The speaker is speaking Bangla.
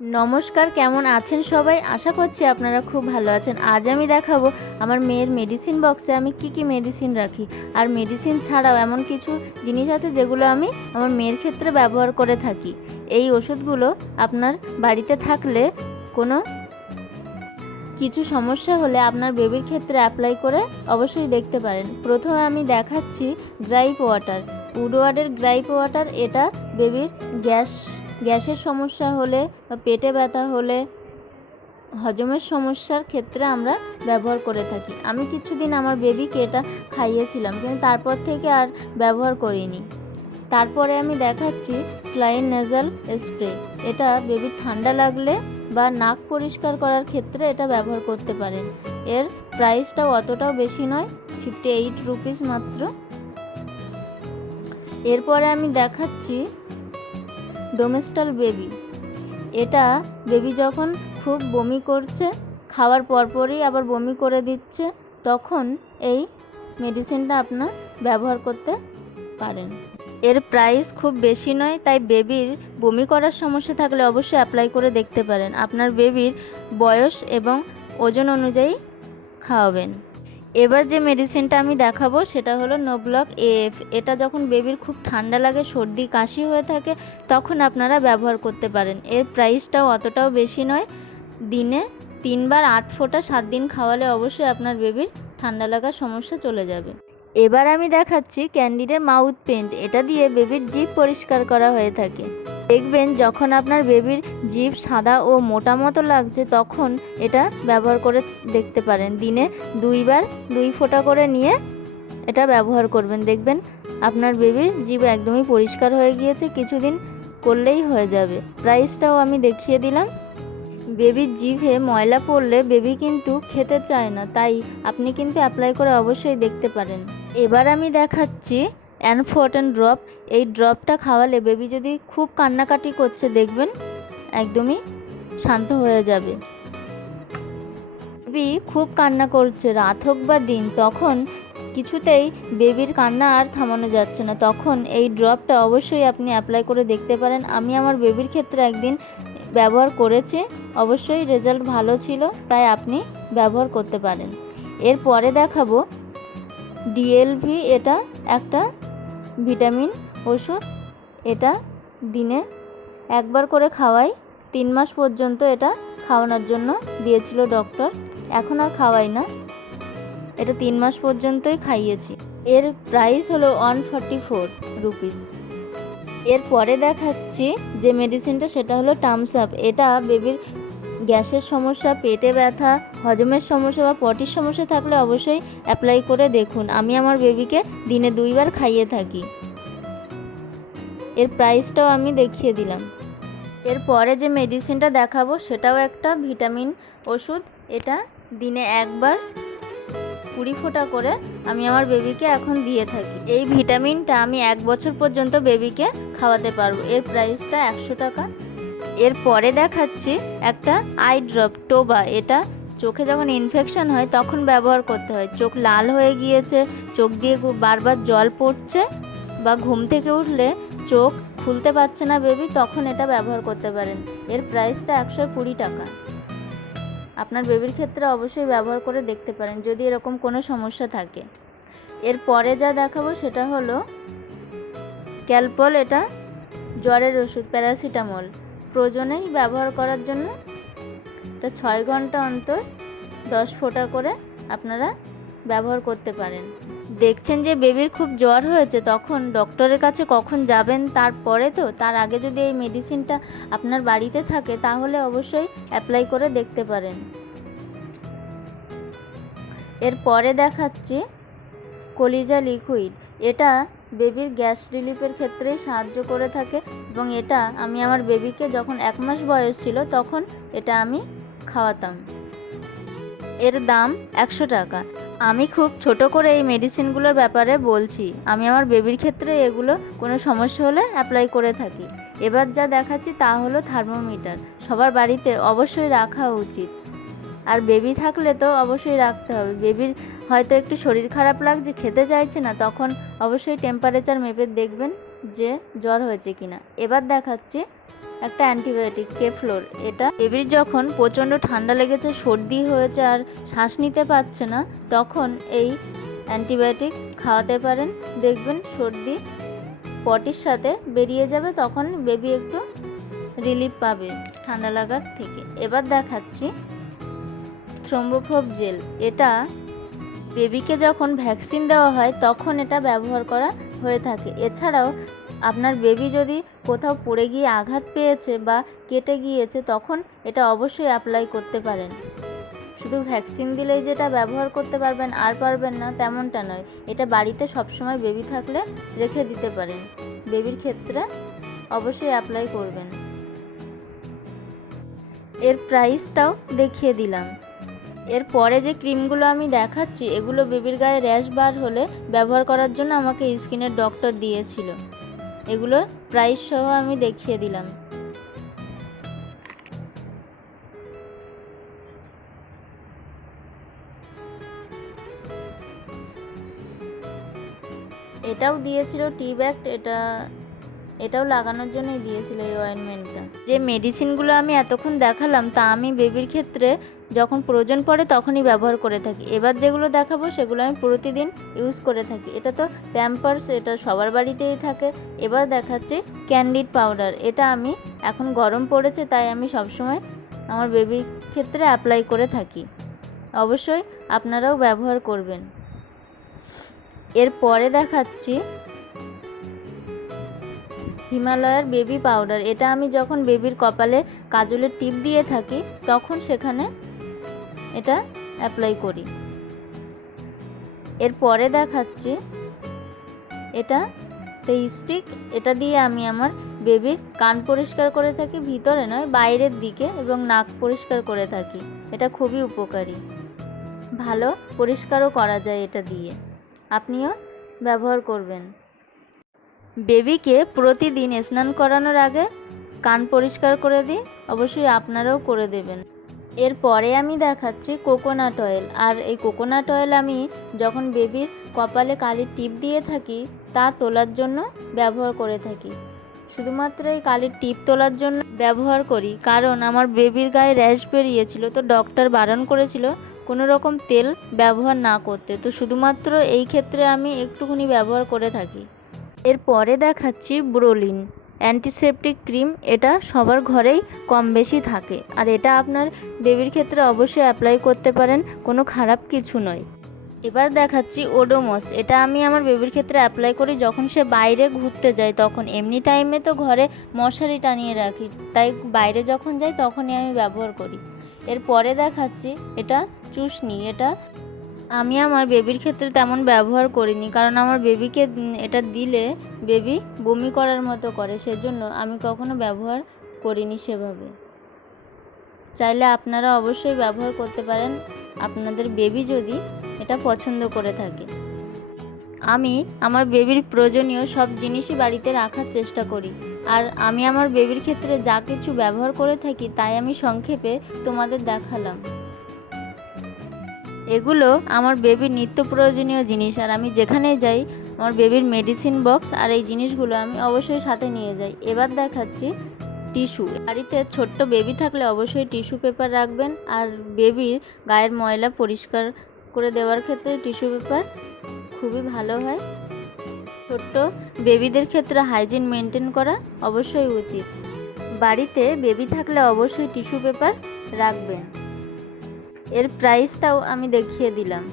নমস্কার, কেমন আছেন সবাই? আশা করছি আপনারা খুব ভালো আছেন। আজ আমি দেখাবো আমার মেয়ের মেডিসিন বক্সে আমি কি মেডিসিন রাখি। আর মেডিসিন ছাড়াও এমন কিছু জিনিস আছে যেগুলো আমি আমার মেয়ের ক্ষেত্রে ব্যবহার করে থাকি। এই ওষুধগুলো আপনার বাড়িতে থাকলে কোনো কিছু সমস্যা হলে আপনার বেবির ক্ষেত্রে অ্যাপ্লাই করে অবশ্যই দেখতে পারেন। প্রথমে আমি দেখাচ্ছি গ্রাইপ ওয়াটার, উডওয়ার্ডের গ্রাইপ ওয়াটার। এটা বেবির গ্যাসের সমস্যা হলে বা পেটে ব্যথা হলে, হজমের সমস্যার ক্ষেত্রে আমরা ব্যবহার করে থাকি। আমি কিছুদিন আমার বেবিকে এটা খাইয়েছিলাম, কিন্তু তারপর থেকে আর ব্যবহার করিনি। তারপরে আমি দেখাচ্ছি স্লাইন নেজাল স্প্রে। এটা বেবির ঠান্ডা লাগলে বা নাক পরিষ্কার করার ক্ষেত্রে এটা ব্যবহার করতে পারেন। এর প্রাইসটাও অতটাও বেশি নয়, 58 রুপিস মাত্র। এরপরে আমি দেখাচ্ছি ডোমেস্টাল বেবি। এটা বেবি যখন খুব বমি করছে, খাওয়ার পরপরই আবার বমি করে দিচ্ছে, তখন এই মেডিসিনটা আপনার ব্যবহার করতে পারেন। এর প্রাইস খুব বেশি নয়, তাই বেবির বমি করার সমস্যা থাকলে অবশ্যই অ্যাপ্লাই করে দেখতে পারেন। আপনার বেবির বয়স এবং ওজন অনুযায়ী খাওয়াবেন। এবার যে মেডিসিনটা আমি দেখাবো সেটা হলো নোব্লক এএফ। এটা যখন বেবির খুব ঠান্ডা লাগে, সর্দি কাশি হয়ে থাকে, তখন আপনারা ব্যবহার করতে পারেন। এর প্রাইসটাও অতটাও বেশি নয়। দিনে 3 বার 8 ফোঁটা 7 দিন খাওয়ালে অবশ্যই আপনার বেবির ঠান্ডা লাগার সমস্যা চলে যাবে। এবার আমি দেখাচ্ছি ক্যান্ডিডের মাউথ পেন্ট। এটা দিয়ে বেবির জিভ পরিষ্কার করা হয়ে থাকে। দেখবেন যখন আপনার বেবির জিভ সাদা ও মোটা মতো লাগছে, তখন এটা ব্যবহার করে দেখতে পারেন। দিনে 2 বার 2 ফোঁটা করে নিয়ে এটা ব্যবহার করবেন, দেখবেন আপনার বেবির জিভ একদমই পরিষ্কার হয়ে গিয়েছে। কিছুদিন করলেই হয়ে যাবে। প্রাইসটাও আমি দেখিয়ে দিলাম। বেবির জিভে ময়লা পড়লে বেবি কিন্তু খেতে চায় না, তাই আপনি কিন্তু অ্যাপ্লাই করে অবশ্যই দেখতে পারেন। এবার আমি দেখাচ্ছি অ্যানফোর্টেন ড্রপ। এই ড্রপটা খাওয়ালে বেবি যদি খুব কান্নাকাটি করছে, দেখবেন একদমই শান্ত হয়ে যাবে। বেবি খুব কান্না করছে, রাত হোক বা দিন, তখন কিছুতেই বেবির কান্না আর থামানো যাচ্ছে না, তখন এই ড্রপটা অবশ্যই আপনি অ্যাপ্লাই করে দেখতে পারেন। আমি আমার বেবির ক্ষেত্রে একদিন ব্যবহার করেছি, অবশ্যই রেজাল্ট ভালো ছিল, তাই আপনি ব্যবহার করতে পারেন। এরপরে দেখাবো ডিএলভি। এটা একটা ভিটামিন ওষুধ। এটা দিনে 1 বার করে খাওয়াই। 3 মাস পর্যন্ত এটা খাওয়ানোর জন্য দিয়েছিল ডক্টর। এখন আর খাওয়াই না, এটা 3 মাস পর্যন্তই খাইয়েছি। এর প্রাইস হলো 144 রুপিস। এরপরে দেখাচ্ছি যে মেডিসিনটা, সেটা হলো টামস আপ। এটা বেবির গ্যাসের সমস্যা, পেটে ব্যথা, হজমের সমস্যা বা পটির সমস্যা থাকলে অবশ্যই অ্যাপ্লাই করে দেখুন। আমি আমার বেবিকে দিনে 2 বার খাইয়ে থাকি। এর প্রাইসটাও আমি দেখিয়ে দিলাম। এরপরে যে মেডিসিনটা দেখাবো সেটাও একটা ভিটামিন ওষুধ। এটা দিনে 1 বার 20 ফোঁটা করে আমি আমার বেবিকে এখন দিয়ে থাকি। এই ভিটামিনটা আমি 1 বছর পর্যন্ত বেবিকে খাওয়াতে পারবো। এর প্রাইসটা 100 টাকা। এরপরে দেখাচ্ছি একটা আই ড্রপ, টোবা। এটা চোখে যখন ইনফেকশন হয় তখন ব্যবহার করতে হয়। চোখ লাল হয়ে গিয়েছে, চোখ দিয়ে বারবার জল পড়ছে, বা ঘুম থেকে উঠলে চোখ খুলতে পারছে না বেবি, তখন এটা ব্যবহার করতে পারেন। এর প্রাইসটা 120 টাকা। আপনার বেবির ক্ষেত্রে অবশ্যই ব্যবহার করে দেখতে পারেন যদি এরকম কোনো সমস্যা থাকে। এরপরে যা দেখাবো সেটা হলো ক্যালপল। এটা জ্বরের ওষুধ, প্যারাসিটামল। প্রয়োজনেই ব্যবহার করার জন্য এটা 6 ঘন্টা অন্তর 10 ফোঁটা করে আপনারা ব্যবহার করতে পারেন। দেখছেন যে বেবির খুব জ্বর হয়েছে, তখন ডক্টরের কাছে কখন যাবেন তারপরে, তো তার আগে যদি এই মেডিসিনটা আপনার বাড়িতে থাকে তাহলে অবশ্যই অ্যাপ্লাই করে দেখতে পারেন। এরপরে দেখাচ্ছি কলিজা লিকুইড। এটা বেবির গ্যাস রিলিফের ক্ষেত্রে সাহায্য করে থাকে, এবং এটা আমি আমার বেবিকে যখন 1 মাস বয়স ছিল তখন এটা আমি খাওয়াতাম। এর দাম 100 টাকা। আমি খুব ছোট করে এই মেডিসিনগুলোর ব্যাপারে বলছি। আমি আমার বেবির ক্ষেত্রে এগুলো কোনো সমস্যা হলে অ্যাপ্লাই করে থাকি। এবার যা দেখাচ্ছি তা হলো থার্মোমিটার। সবার বাড়িতে অবশ্যই রাখা উচিত, আর বেবি থাকলে তো অবশ্যই রাখতে হবে। বেবির হয়তো একটু শরীর খারাপ লাগছে, খেতে চাইছে না, তখন অবশ্যই টেম্পারেচার মেপে দেখবেন যে জ্বর হয়েছে কিনা। এবার দেখাচ্ছি একটা অ্যান্টিবায়োটিক কেফ্লোর। এটা বেবির যখন প্রচণ্ড ঠান্ডা লেগেছে, সর্দি হয়েছে আর শ্বাস নিতে পারছে না, তখন এই অ্যান্টিবায়োটিক খাওয়াতে পারেন। দেখবেন সর্দি পটির সাথে বেরিয়ে যাবে, তখন বেবি একটু রিলিফ পাবে ঠান্ডা লাগার থেকে। এবার দেখাচ্ছি থ্রম্বোফোব জেল। এটা বেবিকে যখন ভ্যাকসিন দেওয়া হয় তখন এটা ব্যবহার করা হয়ে থাকে। এছাড়াও আপনার বেবি যদি কোথাও পড়ে গিয়ে আঘাত পেয়েছে বা কেটে গিয়েছে, তখন এটা অবশ্যই অ্যাপ্লাই করতে পারেন। শুধু ভ্যাকসিন দিলেই যেটা ব্যবহার করতে পারবেন আর পারবেন না তেমনটা নয়, এটা বাড়িতে সবসময় বেবি থাকলে রেখে দিতে পারেন। বেবির ক্ষেত্রে অবশ্যই অ্যাপ্লাই করবেন। এর প্রাইসটাও দেখিয়ে দিলাম। এর পরে যে ক্রিমগুলো আমি দেখাচ্ছি, এগুলো বেবির গায়ে র্যাশ বার হলে ব্যবহার করার জন্য আমাকে স্কিনের ডক্টর দিয়েছিল। এগুলোর প্রাইস সহ আমি দেখিয়ে দিলাম। এটাও দিয়েছিল টি ব্যাগ, এটাও লাগানোর জন্যই দিয়েছিল এই অয়েনমেন্টটা। যে মেডিসিনগুলো আমি এতক্ষণ দেখালাম তা আমি বেবির ক্ষেত্রে যখন প্রয়োজন পড়ে তখনই ব্যবহার করে থাকি। এবার যেগুলো দেখাবো সেগুলো আমি প্রতিদিন ইউজ করে থাকি। এটা তো প্যাম্পার্স, এটা সবার বাড়িতেই থাকে। এবার দেখাচ্ছি ক্যান্ডিড পাউডার। এটা আমি এখন গরম পড়েছে তাই আমি সবসময় আমার বেবির ক্ষেত্রে অ্যাপ্লাই করে থাকি। অবশ্যই আপনারাও ব্যবহার করবেন। এরপরে দেখাচ্ছি হিমালয়ার বেবি পাউডার। এটা আমি যখন বেবির কপালে কাজলের টিপ দিয়ে থাকি তখন সেখানে এটা অ্যাপ্লাই করি। এরপরে দেখাচ্ছি এটা স্টিক। এটা দিয়ে আমি আমার বেবির কান পরিষ্কার করে থাকি, ভিতরে নয় বাইরের দিকে, এবং নাক পরিষ্কার করে থাকি। এটা খুবই উপকারী, ভালো পরিষ্কারও করা যায় এটা দিয়ে। আপনিও ব্যবহার করবেন। বেবিকে প্রতিদিন স্নান করানোর আগে কান পরিষ্কার করে দিই, অবশ্যই আপনারাও করে দেবেন। এরপরে আমি দেখাচ্ছি কোকোনাট অয়েল। আর এই কোকোনাট অয়েল আমি যখন বেবির কপালে কালির টিপ দিয়ে থাকি তা তোলার জন্য ব্যবহার করে থাকি। শুধুমাত্র এই কালির টিপ তোলার জন্য ব্যবহার করি, কারণ আমার বেবির গায়ে র্যাশ বেরিয়েছিল, তো ডক্টর বারণ করেছিল কোনো রকম তেল ব্যবহার না করতে। তো শুধুমাত্র এই ক্ষেত্রে আমি একটুখানি ব্যবহার করে থাকি। এরপরে দেখাচ্ছি ব্রোলিন অ্যান্টিসেপটিক ক্রিম। এটা সবার ঘরেই কম বেশি থাকে, আর এটা আপনার বেবির ক্ষেত্রে অবশ্যই অ্যাপ্লাই করতে পারেন, কোনো খারাপ কিছু নয়। এবার দেখাচ্ছি ওডোমস। এটা আমি আমার বেবির ক্ষেত্রে অ্যাপ্লাই করি যখন সে বাইরে ঘুরতে যায় তখন। এমনি টাইমে তো ঘরে মশারি টানিয়ে রাখি, তাই বাইরে যখন যাই তখনই আমি ব্যবহার করি। এরপরে দেখাচ্ছি এটা চুসনি। এটা আমি আমার বেবির ক্ষেত্রে তেমন ব্যবহার করিনি, কারণ আমার বেবিকে এটা দিলে বেবি বমি করার মতো করে, সেজন্য আমি কখনো ব্যবহার করিনি সেভাবে। চাইলে আপনারা অবশ্যই ব্যবহার করতে পারেন আপনাদের বেবি যদি এটা পছন্দ করে থাকে। আমি আমার বেবির প্রয়োজনীয় সব জিনিসই বাড়িতে রাখার চেষ্টা করি, আর আমি আমার বেবির ক্ষেত্রে যা কিছু ব্যবহার করে থাকি তাই আমি সংক্ষেপে তোমাদের দেখালাম। এগুলো আমার বেবির নিত্য প্রয়োজনীয় জিনিস, আর আমি যেখানেই যাই আমার বেবির মেডিসিন বক্স আর এই জিনিসগুলো আমি অবশ্যই সাথে নিয়ে যাই। এবার দেখাচ্ছি টিস্যু। বাড়িতে ছোট্ট বেবি থাকলে অবশ্যই টিস্যু পেপার রাখবেন, আর বেবির গায়ের ময়লা পরিষ্কার করে দেওয়ার ক্ষেত্রে টিস্যু পেপার খুবই ভালো হয়। ছোট্ট বেবিদের ক্ষেত্রে হাইজিন মেনটেন করা অবশ্যই উচিত। বাড়িতে বেবি থাকলে অবশ্যই টিস্যু পেপার রাখবেন। এর প্রাইসটাও আমি দেখিয়ে দিলাম।